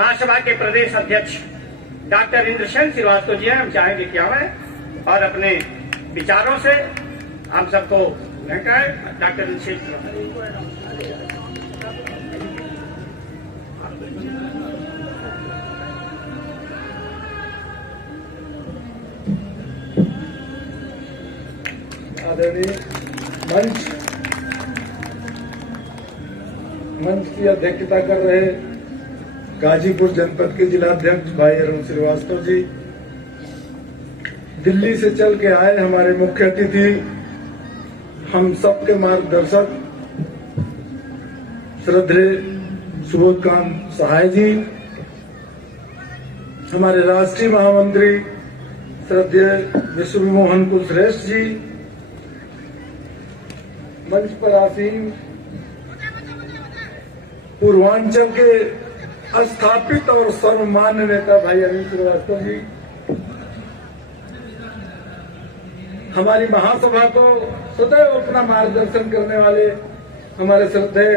महासभा के प्रदेश अध्यक्ष डॉक्टर इंद्रसेन श्रीवास्तव जी हैं। हम चाहेंगे कि आवें और अपने विचारों से हम सबको कहें। डॉक्टर इंद्रसेन आदरणीय मंच की अध्यक्षता कर रहे गाजीपुर जनपद के जिलाध्यक्ष भाई अरुण श्रीवास्तव जी, दिल्ली से चल के आए हमारे मुख्य अतिथि, हम सबके मार्गदर्शक श्रद्धेय सुबोधकांत सहाय जी, हमारे राष्ट्रीय महामंत्री श्रद्धेय विश्व मोहन कुलश्रेष्ठ जी, मंच पर आसीन पूर्वांचल के स्थापित और सर्वमान्य नेता भाई अरुण श्रीवास्तव जी, हमारी महासभा को सदैव अपना मार्गदर्शन करने वाले हमारे श्रद्धेय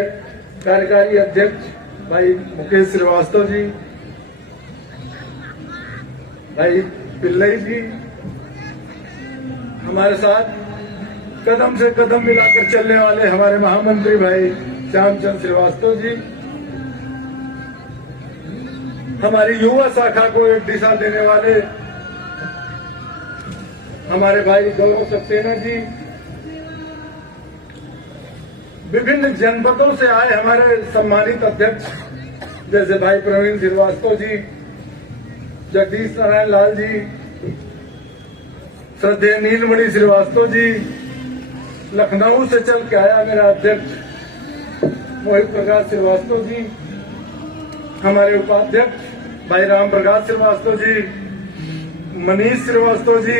कार्यकारी अध्यक्ष भाई मुकेश श्रीवास्तव जी, भाई पिल्लई जी, हमारे साथ कदम से कदम मिलाकर चलने वाले हमारे महामंत्री भाई श्यामचंद श्रीवास्तव जी, हमारी युवा शाखा को एक दिशा देने वाले हमारे भाई गौरव सक्सेना जी, विभिन्न जनपदों से आए हमारे सम्मानित अध्यक्ष जैसे भाई प्रवीण श्रीवास्तव जी, जगदीश नारायण लाल जी, श्रद्धेय नीलमणि श्रीवास्तव जी, लखनऊ से चल के आया मेरा अध्यक्ष मोहित प्रकाश श्रीवास्तव जी, हमारे उपाध्यक्ष भाई राम प्रकाश श्रीवास्तव जी, मनीष श्रीवास्तव जी,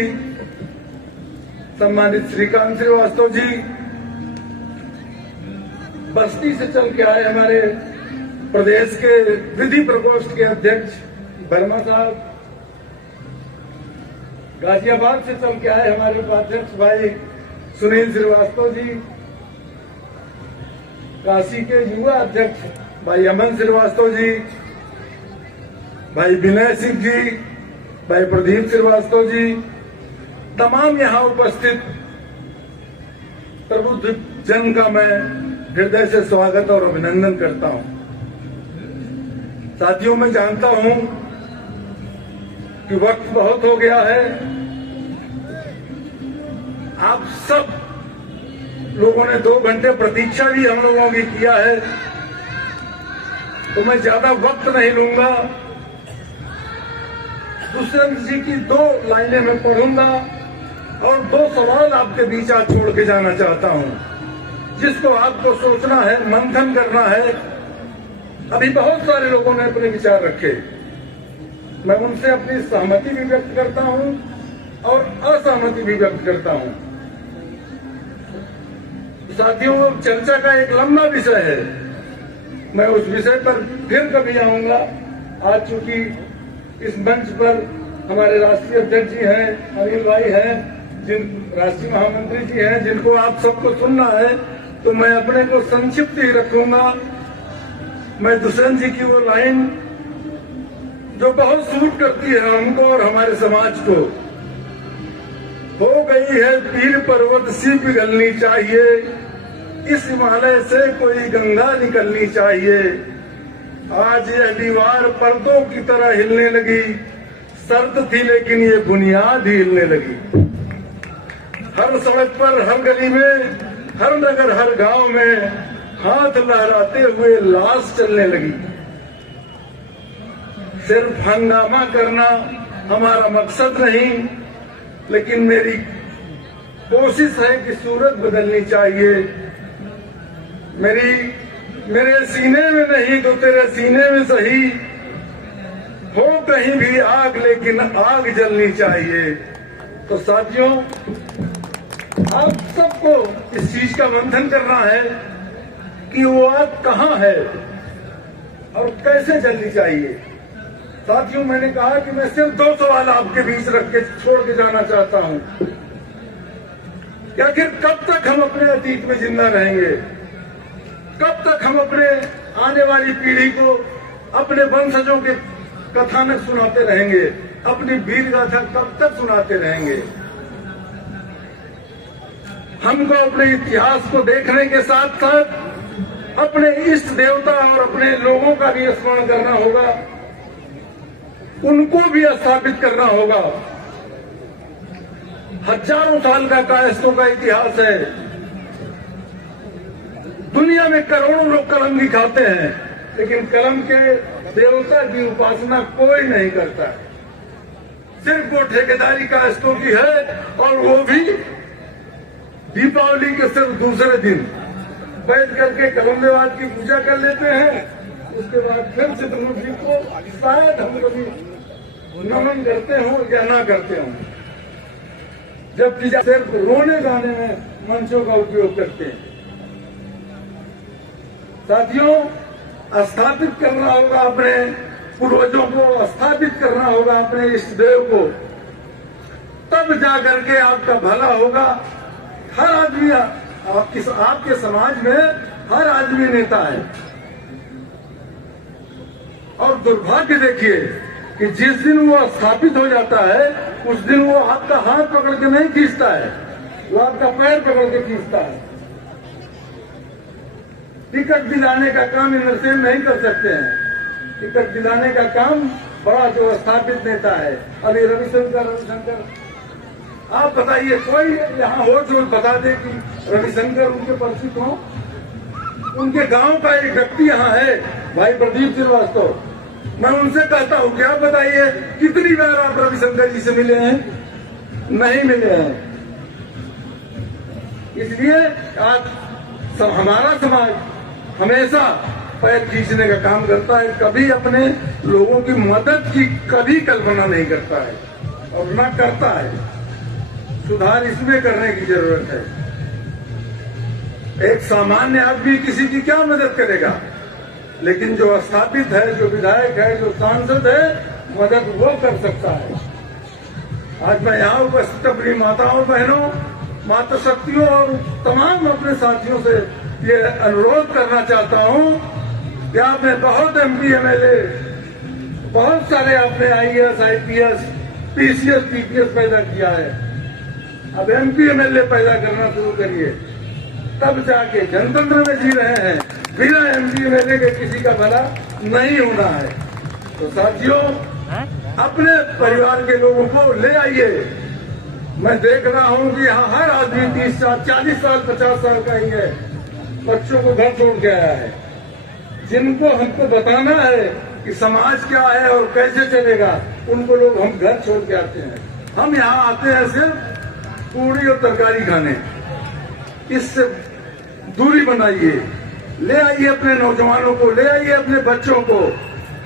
सम्मानित श्रीकांत श्रीवास्तव जी, बस्ती से चल के आए हमारे प्रदेश के विधि प्रकोष्ठ के अध्यक्ष वर्मा साहब, गाजियाबाद से चल के आए हमारे उपाध्यक्ष भाई सुनील श्रीवास्तव जी, काशी के युवा अध्यक्ष भाई अमन श्रीवास्तव जी, भाई विनय सिंह जी, भाई प्रदीप श्रीवास्तव जी, तमाम यहां उपस्थित प्रबुद्ध जन का मैं हृदय से स्वागत और अभिनंदन करता हूं। साथियों, मैं जानता हूं कि वक्त बहुत हो गया है, आप सब लोगों ने 2 घंटे प्रतीक्षा भी हम लोगों की किया है, तो मैं ज्यादा वक्त नहीं लूंगा। दुष्यंत जी की 2 लाइनें मैं पढ़ूंगा और 2 सवाल आपके बीच आज छोड़ के जाना चाहता हूं, जिसको आपको सोचना है, मंथन करना है। अभी बहुत सारे लोगों ने अपने विचार रखे, मैं उनसे अपनी सहमति भी व्यक्त करता हूं और असहमति भी व्यक्त करता हूं। साथियों, चर्चा का एक लंबा विषय है, मैं उस विषय पर फिर कभी आऊंगा। आज चूंकि इस मंच पर हमारे राष्ट्रीय अध्यक्ष जी हैं, अनिल भाई हैं, जिन राष्ट्रीय महामंत्री जी हैं, जिनको आप सबको सुनना है, तो मैं अपने को संक्षिप्त ही रखूंगा। मैं दुष्यंत जी की वो लाइन जो बहुत सूट करती है हमको और हमारे समाज को, हो गई है पीर पर्वत सी पिघलनी चाहिए, इस हिमालय से कोई गंगा निकलनी चाहिए। आज यह दीवार पर्दों की तरह हिलने लगी, सर्द थी लेकिन ये बुनियाद ही हिलने लगी। हर सड़क पर, हर गली में, हर नगर, हर गांव में हाथ लहराते हुए लाश चलने लगी। सिर्फ हंगामा करना हमारा मकसद नहीं, लेकिन मेरी कोशिश है कि सूरत बदलनी चाहिए। मेरे सीने में नहीं तो तेरे सीने में सही, हो कहीं भी आग लेकिन आग जलनी चाहिए। तो साथियों, आप सबको इस चीज का मंथन करना है कि वो आग कहां है और कैसे जलनी चाहिए। साथियों, मैंने कहा कि मैं सिर्फ 2 सवाल आपके बीच रख के छोड़ के जाना चाहता हूं कि आखिर कब तक हम अपने अतीत में जिंदा रहेंगे, कब तक हम अपने आने वाली पीढ़ी को अपने वंशजों के कथानक सुनाते रहेंगे, अपनी वीर गाथा कब तक सुनाते रहेंगे। हमको अपने इतिहास को देखने के साथ साथ अपने इष्ट देवता और अपने लोगों का भी स्मरण करना होगा, उनको भी स्थापित करना होगा। हजारों साल का कायस्थों का इतिहास है। दुनिया में करोड़ों लोग कलम दिखाते हैं, लेकिन कलम के देवता की उपासना कोई नहीं करता है। सिर्फ वो ठेकेदारी कायस्थों की है, और वो भी दीपावली के सिर्फ दूसरे दिन बैठ करके कलमदेवाद की पूजा कर लेते हैं। उसके बाद फिर शत्रुघ्न को शायद हम कभी नमन करते हों या ना करते हों, जबकि सिर्फ रोने गाने में मंचों का उपयोग करते हैं। साथियों, स्थापित करना होगा अपने पूर्वजों को, स्थापित करना होगा अपने इष्ट देव को, तब जाकर के आपका भला होगा। हर आदमी आपके समाज में हर आदमी नेता है, और दुर्भाग्य देखिए कि जिस दिन वो स्थापित हो जाता है उस दिन वो आपका हाथ पकड़ के नहीं खींचता है, वो आपका पैर पकड़ के खींचता है। टिकट दिलाने का काम इंद्रसेन नहीं कर सकते हैं। टिकट दिलाने का काम बड़ा जो स्थापित नेता है, अभी रविशंकर, आप बताइए कोई यहाँ हो जो बता दे कि रविशंकर उनके परिचित हो। उनके गांव का एक व्यक्ति यहाँ है, भाई प्रदीप श्रीवास्तव, मैं उनसे कहता हूँ कि आप बताइए कितनी बार आप रविशंकर जी से मिले हैं? नहीं मिले हैं। इसलिए आज हमारा समाज हमेशा पैर खींचने का काम करता है, कभी अपने लोगों की मदद की कभी कल्पना नहीं करता है और न करता है। सुधार इसमें करने की जरूरत है। एक सामान्य आदमी किसी की क्या मदद करेगा, लेकिन जो स्थापित है, जो विधायक है, जो सांसद है, मदद वो कर सकता है। आज मैं यहाँ उपस्थित अपनी माताओं, बहनों, मातृशक्तियों और तमाम अपने साथियों से ये अनुरोध करना चाहता हूँ कि आपने बहुत MP MLA, बहुत सारे आपने IAS IPS PCS PPS पैदा किया है। अब MP MLA पैदा करना शुरू करिए, तब जाके जनतंत्र में जी रहे हैं। बिना MP MLA के किसी का भला नहीं होना है। तो साथियों, अपने परिवार के लोगों को ले आइए। मैं देख रहा हूं कि यहाँ हर आदमी 30 साल, 40 साल, 50 साल का ही है, बच्चों को घर छोड़ के आया है। जिनको हमको बताना है कि समाज क्या है और कैसे चलेगा, उनको लोग हम घर छोड़ के आते हैं। हम यहाँ आते हैं सिर्फ पूरी और तरकारी खाने। इससे दूरी बनाइए, ले आइए अपने नौजवानों को, ले आइए अपने बच्चों को,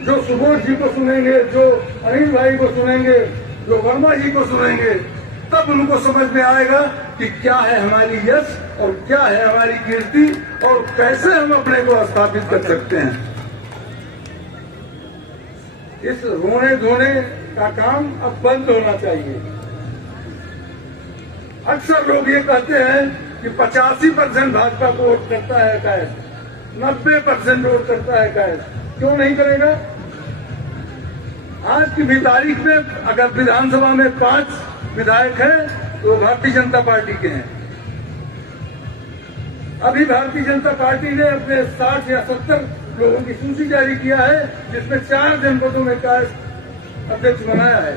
जो सुबोध जी को सुनेंगे, जो अनिल भाई को सुनेंगे, जो वर्मा जी को सुनेंगे, तब उनको समझ में आएगा कि क्या है हमारी यश और क्या है हमारी कीर्ति और कैसे हम अपने को स्थापित कर सकते हैं। इस रोने धोने का काम अब बंद होना चाहिए। अक्सर लोग ये कहते हैं कि 85% भाजपा को वोट करता है कायस, 90% वोट करता है कायस। क्यों नहीं करेगा? आज की भी तारीख में अगर विधानसभा में 5 विधायक हैं तो भारतीय जनता पार्टी के हैं। अभी भारतीय जनता पार्टी ने अपने 60 या 70 लोगों की सूची जारी किया है, जिसमें 4 जनपदों में कायस अध्यक्ष बनाया है।